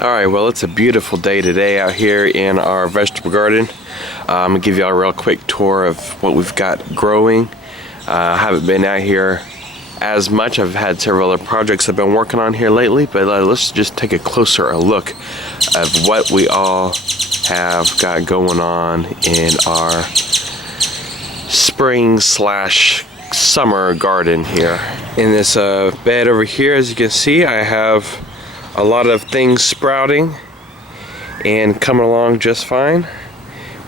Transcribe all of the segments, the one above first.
Alright, well, it's a beautiful day today out here in our vegetable garden. I'm going to give you all a real quick tour of what we've got growing. I haven't been out here as much. I've had several other projects I've been working on here lately, but let's just take a closer look of what we all have got going on in our spring/summer garden here. In this bed over here, as you can see, I have a lot of things sprouting and coming along just fine.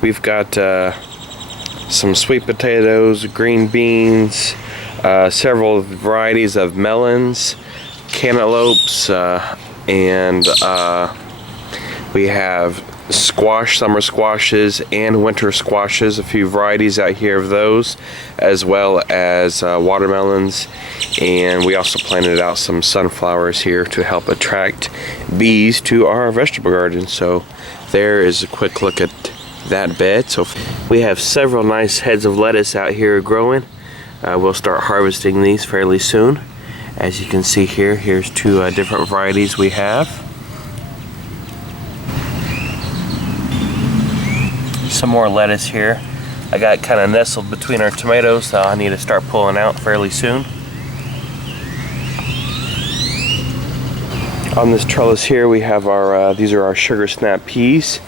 We've got some sweet potatoes, green beans, several varieties of melons, cantaloupes, and we have squash, summer squashes and winter squashes, a few varieties out here of those, as well as watermelons, and we also planted out some sunflowers here to help attract bees to our vegetable garden. So there is a quick look at that bed. So we have several nice heads of lettuce out here growing. We'll start harvesting these fairly soon. As you can see here, here's two different varieties we have. Some more lettuce here. I got kind of nestled between our tomatoes, so I need to start pulling out fairly soon. On this trellis here we have our these are our sugar snap peas.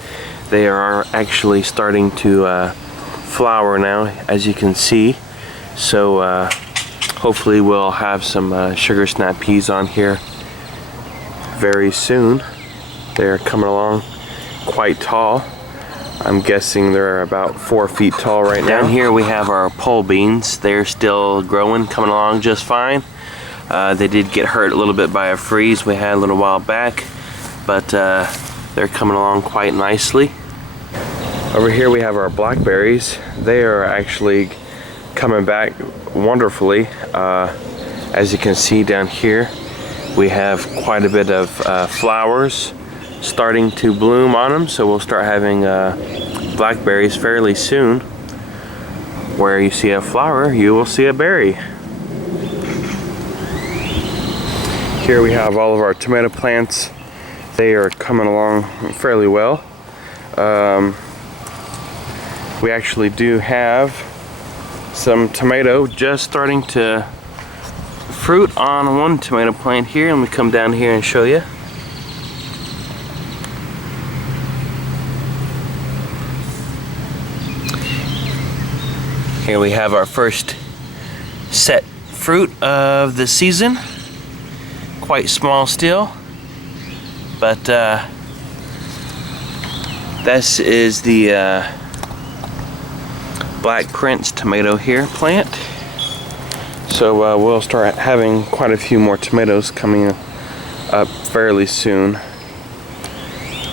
They are actually starting to flower now, as you can see. So hopefully we'll have some sugar snap peas on here very soon. They're coming along quite tall. I'm guessing they're about 4 feet tall right now. Down here we have our pole beans. They're still growing, coming along just fine. They did get hurt a little bit by a freeze we had a little while back, but they're coming along quite nicely. Over here we have our blackberries. They are actually coming back wonderfully. As you can see down here, we have quite a bit of flowers starting to bloom on them, so we'll start having blackberries fairly soon. Where you see a flower, you will see a berry. Here we have all of our tomato plants. They are coming along fairly well. We actually do have some tomato just starting to fruit on one tomato plant here. Let me come down here and show you. Here we have our first set fruit of the season. Quite small still, but this is the Black Prince tomato here plant. So we'll start having quite a few more tomatoes coming up fairly soon,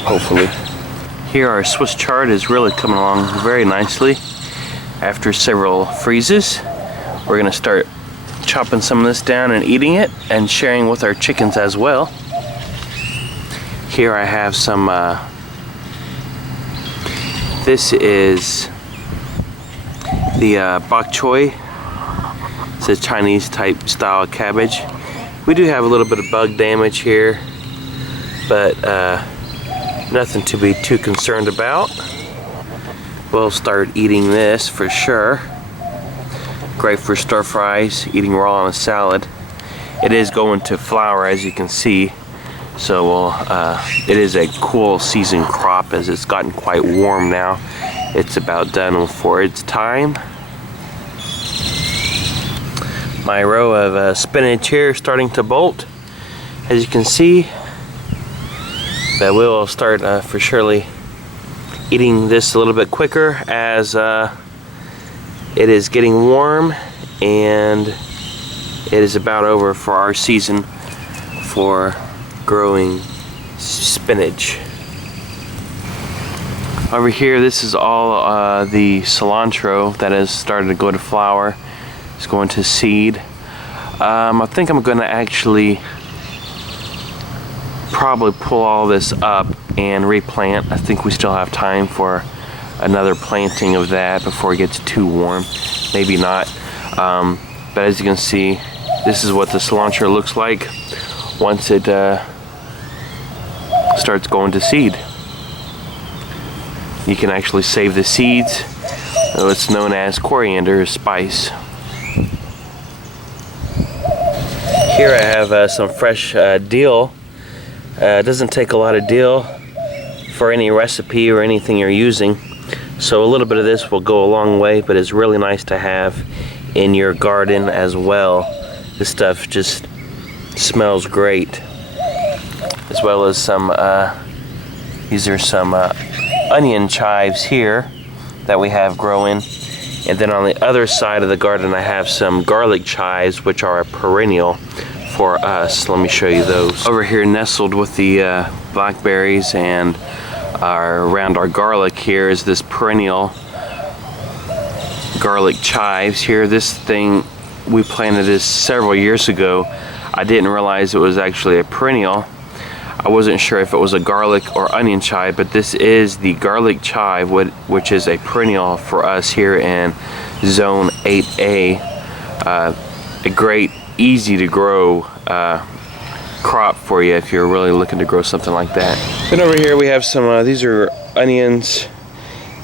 hopefully. Here our Swiss chard is really coming along very nicely. After several freezes, we're going to start chopping some of this down and eating it and sharing with our chickens as well. Here I have some, this is the bok choy. It's a Chinese type style cabbage. We do have a little bit of bug damage here, but nothing to be too concerned about. We'll start eating this for sure. Great for stir fries, eating raw on a salad. It is going to flower, as you can see, so it is a cool season crop as it's gotten quite warm now. It's about done for its time. My row of spinach here starting to bolt, as you can see. But we will start for surely eating this a little bit quicker as it is getting warm and it is about over for our season for growing spinach. Over here, this is all the cilantro that has started to go to flower. It's going to seed. I think I'm going to actually probably pull all this up and replant. I think we still have time for another planting of that before it gets too warm. Maybe not. But as you can see, this is what the cilantro looks like once it starts going to seed. You can actually save the seeds. It's known as coriander spice. Here I have some fresh dill. It doesn't take a lot of dill for any recipe or anything you're using, so a little bit of this will go a long way, but it's really nice to have in your garden as well. This stuff just smells great. As well as some, these are some onion chives here that we have growing. And then on the other side of the garden I have some garlic chives, which are a perennial for us. Let me show you those. Over here nestled with the blackberries and around our garlic here is this perennial garlic chives here. This thing, we planted this several years ago. I didn't realize it was actually a perennial. I wasn't sure if it was a garlic or onion chive, but this is the garlic chive, which is a perennial for us here in Zone 8A. A great, easy to grow crop for you if you're really looking to grow something like that. Then over here we have some, these are onions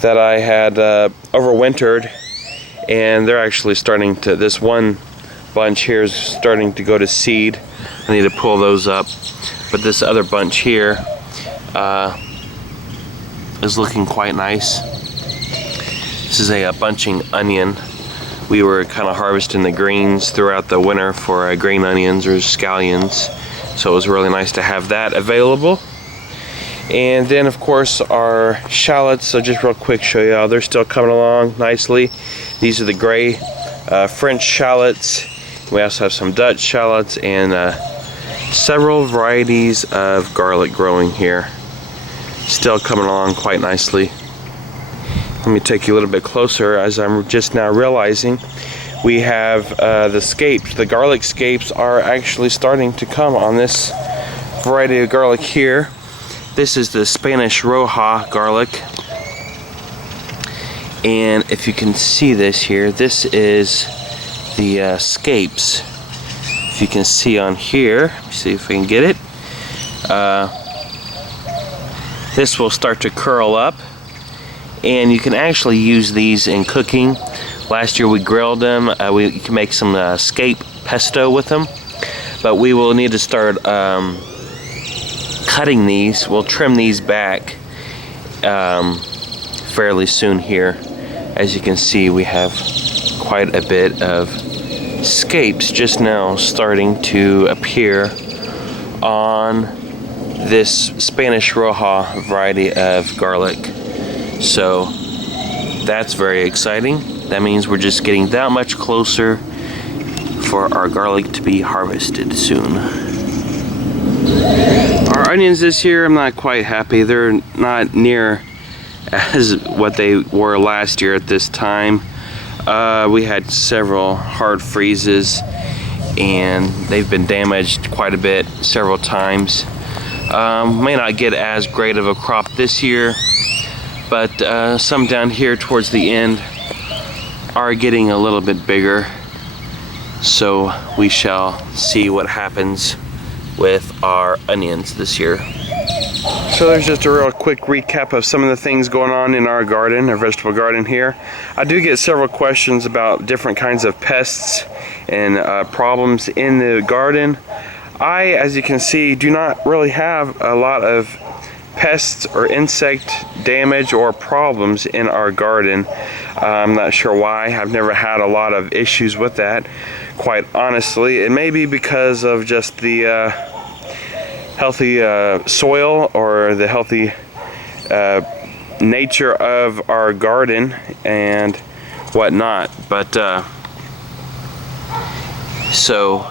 that I had overwintered, and they're actually starting to, this one bunch here is starting to go to seed. I need to pull those up. But this other bunch here is looking quite nice. This is a bunching onion. We were kind of harvesting the greens throughout the winter for green onions or scallions, so it was really nice to have that available. And then of course our shallots, so just real quick show you how they're still coming along nicely. These are the gray French shallots. We also have some Dutch shallots and several varieties of garlic growing here. Still coming along quite nicely. Let me take you a little bit closer, as I'm just now realizing we have the scapes. The garlic scapes are actually starting to come on this variety of garlic here. This is the Spanish Roja garlic. And if you can see this here, this is the scapes. If you can see on here, let me see if I can get it. This will start to curl up, and you can actually use these in cooking. Last year we grilled them. We can make some scape pesto with them, but we will need to start cutting these. We'll trim these back fairly soon here. As you can see, we have quite a bit of scapes just now starting to appear on this Spanish Roja variety of garlic. So that's very exciting. That means we're just getting that much closer for our garlic to be harvested soon. Our onions this year, I'm not quite happy. They're not near as what they were last year at this time. We had several hard freezes and they've been damaged quite a bit several times. May not get as great of a crop this year, but some down here towards the end are getting a little bit bigger, so we shall see what happens with our onions this year. So there's just a real quick recap of some of the things going on in our garden, our vegetable garden here. I do get several questions about different kinds of pests and problems in the garden. I, as you can see, do not really have a lot of pests or insect damage or problems in our garden. I'm not sure why. I've never had a lot of issues with that, quite honestly. It may be because of just the healthy soil or the healthy nature of our garden and whatnot, but so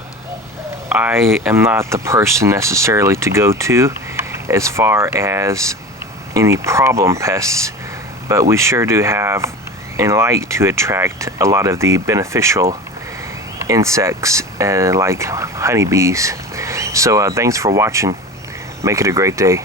I am not the person necessarily to go to as far as any problem pests, but we sure do have and like to attract a lot of the beneficial insects like honeybees. So thanks for watching. Make it a great day.